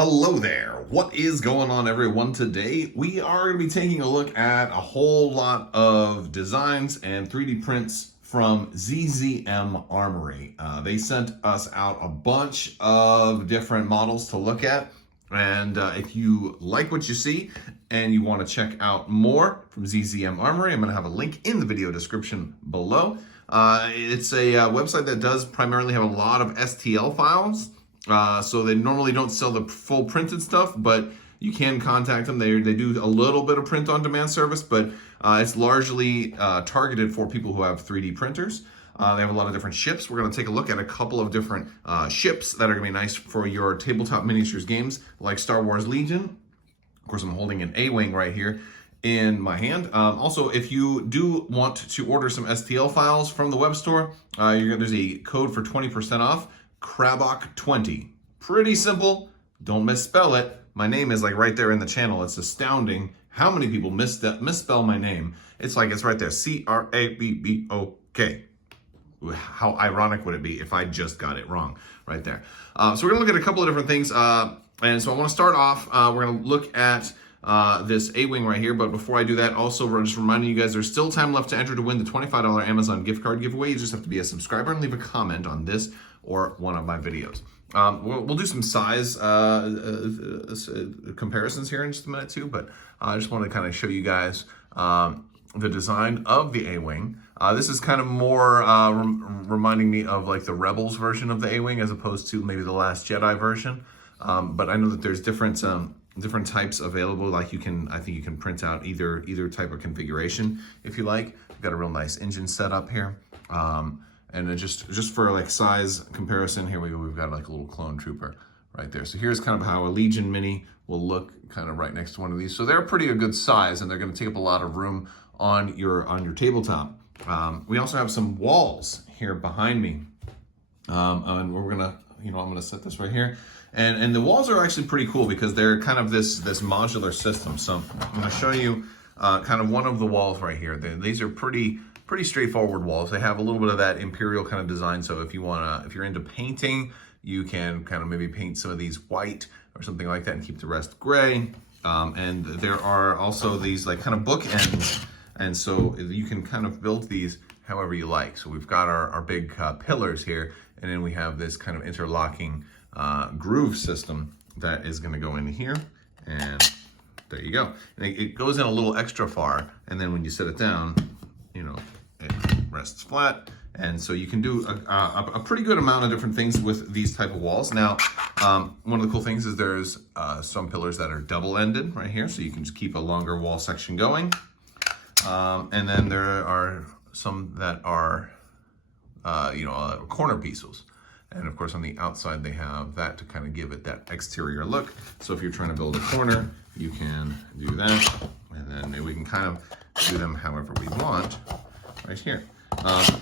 Hello there. What is going on, everyone? Today we are going to be taking a look at a whole lot of designs and 3D prints from ZZM Armory. They sent us out a bunch of different models to look at. And if you like what you see and you want to check out more from ZZM Armory, I'm going to have a link in the video description below. It's a website that does primarily have a lot of STL files. So they normally don't sell the full printed stuff, but you can contact them. They do a little bit of print on demand service, but it's largely targeted for people who have 3D printers. They have a lot of different ships. We're going to take a look at a couple of different ships that are going to be nice for your tabletop miniatures games, like Star Wars Legion. Of course, I'm holding an A-Wing right here in my hand. Also, if you do want to order some STL files from the web store, there's a code for 20% off. Crabbok 20. Pretty simple. Don't misspell it. My name is like right there in the channel. It's astounding how many people misspell my name. It's like it's right there. Crabbok. How ironic would it be if I just got it wrong right there? So we're gonna look at a couple of different things. And so I want to start off. We're gonna look at this A-Wing right here, but before I do that, also we're just reminding you guys there's still time left to enter to win the $25 Amazon gift card giveaway. You just have to be a subscriber and leave a comment on this or one of my videos. We'll do some size comparisons here in just a minute too, but I just want to kind of show you guys the design of the A-Wing. This is kind of more reminding me of like the Rebels version of the A-Wing as opposed to maybe the Last Jedi version. But I know that there's different types available. Like I think you can print out either type of configuration if you like. We've got a real nice engine set up here. And then just for like size comparison, here we go. We've got like a little clone trooper right there. So here's kind of how a Legion Mini will look kind of right next to one of these. So they're pretty a good size and they're going to take up a lot of room on your tabletop. We also have some walls here behind me. And we're gonna, I'm gonna set this right here. And the walls are actually pretty cool because they're kind of this modular system. So I'm gonna show you kind of one of the walls right here. These are pretty straightforward walls. They have a little bit of that Imperial kind of design. So if you're into painting, you can kind of maybe paint some of these white or something like that and keep the rest gray. And there are also these like kind of bookends. And so you can kind of build these however you like. So we've got our big pillars here, and then we have this kind of interlocking groove system that is gonna go in here. And there you go. And it goes in a little extra far. And then when you set it down, it rests flat. And so you can do a pretty good amount of different things with these type of walls. Now, one of the cool things is there's some pillars that are double-ended right here. So you can just keep a longer wall section going. And then there are some that are, corner pieces. And of course on the outside they have that to kind of give it that exterior look. So if you're trying to build a corner, you can do that. And then maybe we can kind of do them however we want right here.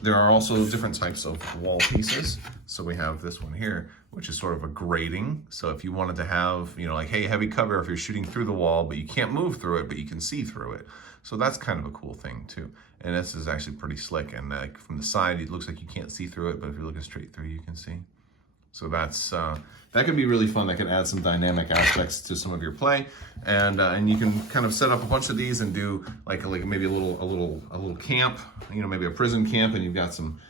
There are also different types of wall pieces. So we have this one here, which is sort of a grating. So if you wanted to have, like, hey, heavy cover if you're shooting through the wall, but you can't move through it, but you can see through it. So that's kind of a cool thing too. And this is actually pretty slick. And like from the side, it looks like you can't see through it, but if you're looking straight through, you can see. So that's that could be really fun. That could add some dynamic aspects to some of your play, and you can kind of set up a bunch of these and do like maybe a little camp, maybe a prison camp, and you've got some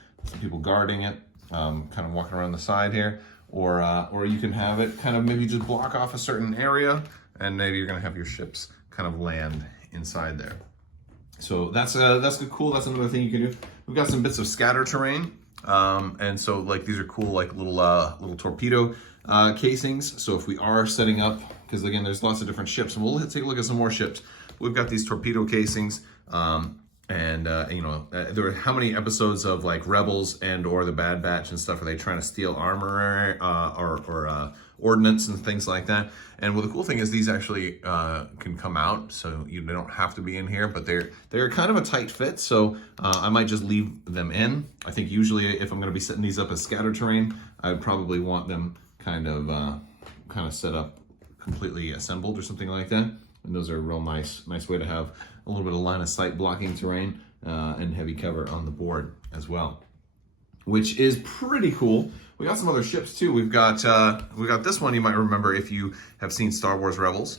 people guarding it, kind of walking around the side here, or you can have it kind of maybe just block off a certain area, and maybe you're gonna have your ships kind of land inside there. So that's cool. That's another thing you can do. We've got some bits of scatter terrain. And so like these are cool like little torpedo casings. So if we are setting up, because again there's lots of different ships, and we'll take a look at some more ships. We've got these torpedo casings, there are how many episodes of like Rebels and or the Bad Batch and stuff are they trying to steal armor or ordnance and things like that. And well, the cool thing is these actually can come out, so they don't have to be in here, but they're kind of a tight fit, so I might just leave them in. I think usually if I'm going to be setting these up as scatter terrain, I would probably want them kind of set up completely assembled or something like that. And those are a real nice way to have a little bit of line of sight blocking terrain and heavy cover on the board as well, which is pretty cool. We got some other ships too. We got this one you might remember if you have seen Star Wars Rebels.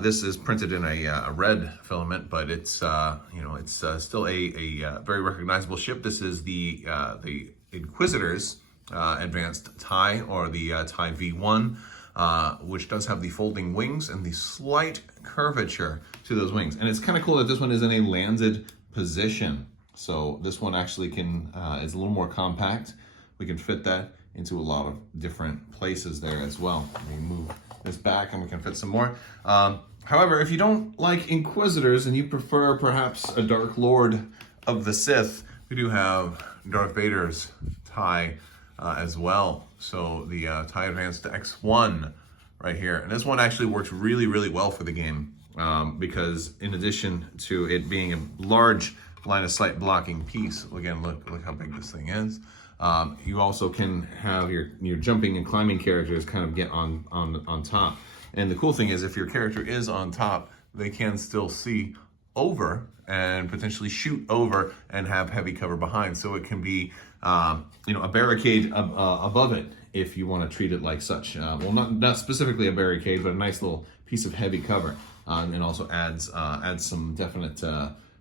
This is printed in a red filament, but it's it's still a very recognizable ship. This is the Inquisitor's advanced TIE, or the TIE V1, which does have the folding wings and the slight curvature to those wings. And it's kind of cool that this one is in a landed position. So this one actually is a little more compact. We can fit that into a lot of different places there as well. We move this back and we can fit some more. However, if you don't like Inquisitors and you prefer perhaps a Dark Lord of the Sith, we do have Darth Vader's TIE as well. So the TIE Advanced X1 right here. And this one actually works really, really well for the game because in addition to it being a large line of sight blocking piece, again, look how big this thing is. You also can have your jumping and climbing characters kind of get on top. And the cool thing is if your character is on top, they can still see over and potentially shoot over and have heavy cover behind. So it can be, a barricade above it if you want to treat it like such. Well, not specifically a barricade, but a nice little piece of heavy cover, and also adds some definite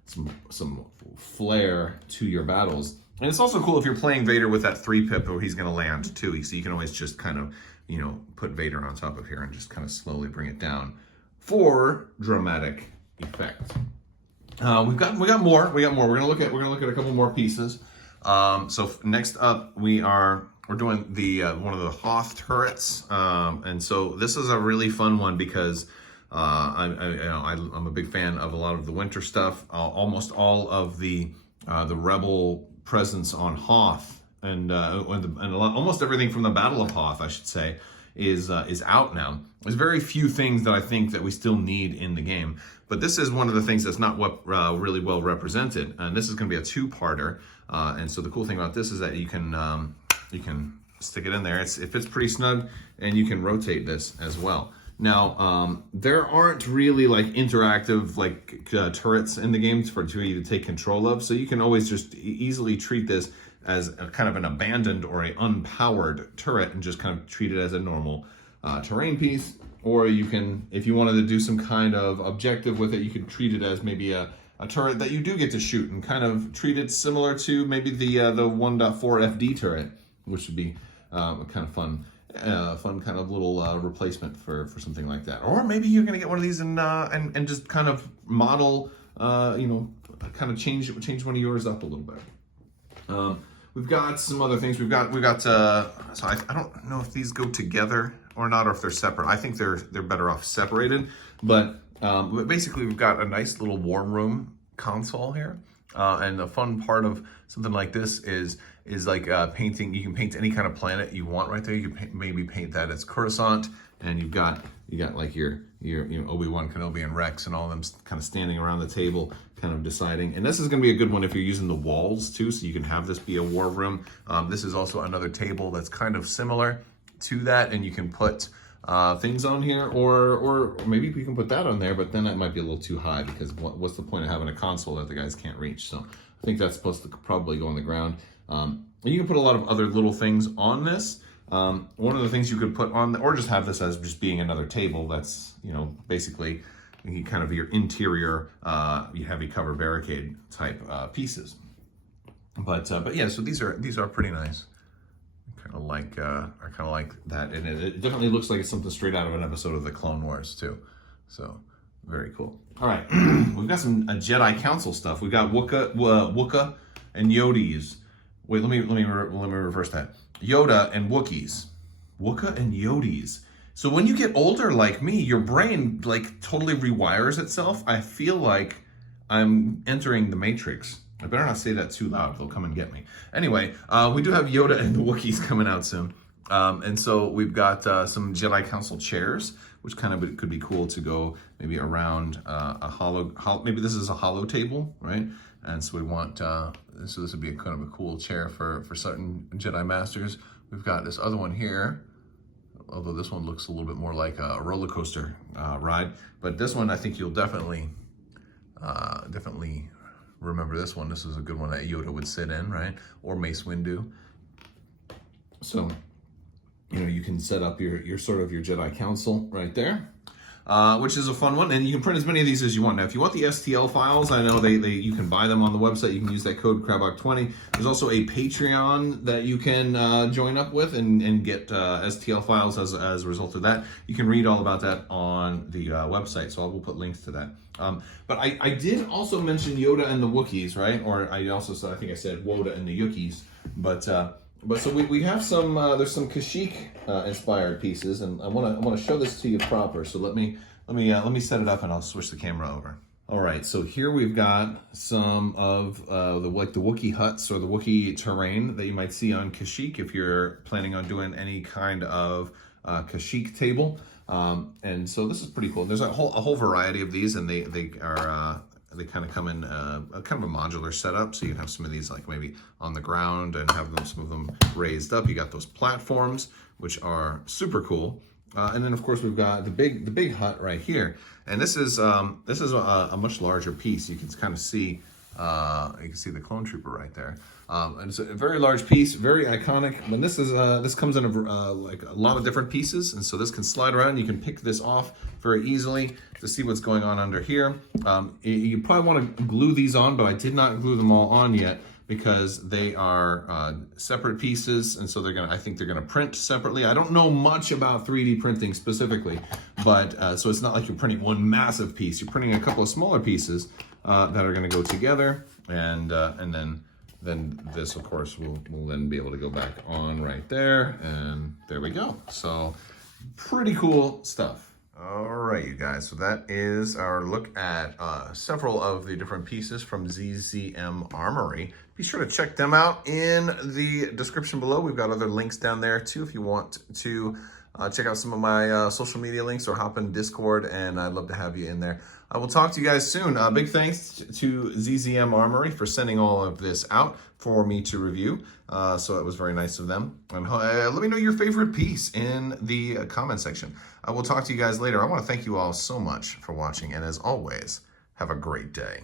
some flair to your battles. And it's also cool if you're playing Vader with that 3-pip where he's going to land too. So you can always just kind of, put Vader on top of here and just kind of slowly bring it down for dramatic effect. We got more. We're gonna look at a couple more pieces. So next up, we're doing the one of the Hoth turrets, and so this is a really fun one because I'm a big fan of a lot of the winter stuff. Almost all of the Rebel presence on Hoth and almost everything from the Battle of Hoth, I should say, is out now. There's very few things that I think that we still need in the game, but this is one of the things that's not really well represented. And this is going to be a 2-parter. And so the cool thing about this is that you can stick it in there. It fits pretty snug, and you can rotate this as well. Now, there aren't really like interactive turrets in the game for you to take control of, so you can always just easily treat this as a kind of an abandoned or a unpowered turret and just kind of treat it as a normal terrain piece. Or you can, if you wanted to do some kind of objective with it, you could treat it as maybe a turret that you do get to shoot and kind of treat it similar to maybe the 1.4 FD turret, which would be a kind of fun kind of little replacement for something like that. Or maybe you're gonna get one of these and just kind of model, kind of change one of yours up a little bit. We've got some other things. We've got. So I don't know if these go together or not, or if they're separate. I think they're better off separated. But basically, we've got a nice little war room console here. And the fun part of something like this is like painting. You can paint any kind of planet you want right there. You can maybe paint that as Coruscant, and you got like your Obi-Wan Kenobi and Rex and all of them kind of standing around the table, kind of deciding. And this is going to be a good one if you're using the walls too, so you can have this be a war room. This is also another table that's kind of similar to that, and you can put things on here, or maybe we can put that on there, but then that might be a little too high because what's the point of having a console that the guys can't reach? So I think that's supposed to probably go on the ground. And you can put a lot of other little things on this. One of the things you could put on, or just have this as just being another table that's, basically kind of your interior heavy cover barricade type pieces. But yeah, so these are pretty nice. I kind of like that, and it definitely looks like it's something straight out of an episode of the Clone Wars too. So very cool. All right, we've got some Jedi Council stuff. We've got Wooka and Yodis. Wait, let me reverse that. Yoda and Wookiees. Wooka and Yodis. So when you get older like me, your brain totally rewires itself. I feel like I'm entering the Matrix. I better not say that too loud. They'll come and get me. Anyway, we do have Yoda and the Wookiees coming out soon. And so we've got some Jedi Council chairs, which kind of could be cool to go maybe around maybe this is a hollow table, right? And so we want, so this would be kind of a cool chair for certain Jedi Masters. We've got this other one here, although this one looks a little bit more like a roller coaster ride. But this one, I think you'll definitely remember this one. This is a good one that Yoda would sit in, right? Or Mace Windu. So you can set up your sort of your Jedi Council right there. Which is a fun one, and you can print as many of these as you want. Now, if you want the STL files, I know you can buy them on the website. You can use that code Crabbok20. There's also a Patreon that you can join up with and get STL files as a result of that. You can read all about that on the website, so I will put links to that. But I did also mention Yoda and the Wookiees, right? Or I also said, I think I said Woda and the Yookiees, but so we have some there's some Kashyyyk inspired pieces, and I want to show this to you proper. So let me set it up, and I'll switch the camera over. All right, so here we've got some of the Wookie huts or the Wookie terrain that you might see on Kashyyyk if you're planning on doing any kind of Kashyyyk table. And so this is pretty cool. There's a whole variety of these, and they kind of come in kind of a modular setup. So you can have some of these like maybe on the ground and have some of them raised up. You got those platforms, which are super cool. And then of course we've got the big hut right here. And this is a much larger piece. You can kind of see the clone trooper right there. And it's a very large piece, very iconic. And this comes in like a lot of different pieces, and so this can slide around. You can pick this off very easily to see what's going on under here. You probably want to glue these on, but I did not glue them all on yet because they are separate pieces, and so I think they're gonna print separately. I don't know much about 3D printing specifically, but so it's not like you're printing one massive piece. You're printing a couple of smaller pieces that are gonna go together, and then this, of course, will then be able to go back on right there, and there we go. So pretty cool stuff. All right, you guys, so that is our look at several of the different pieces from ZZM Armory. Be sure to check them out in the description below. We've got other links down there too if you want to check out some of my social media links or hop in Discord, and I'd love to have you in there. I will talk to you guys soon. Big thanks to ZZM Armory for sending all of this out for me to review. So it was very nice of them. And let me know your favorite piece in the comment section. I will talk to you guys later. I want to thank you all so much for watching, and as always, have a great day.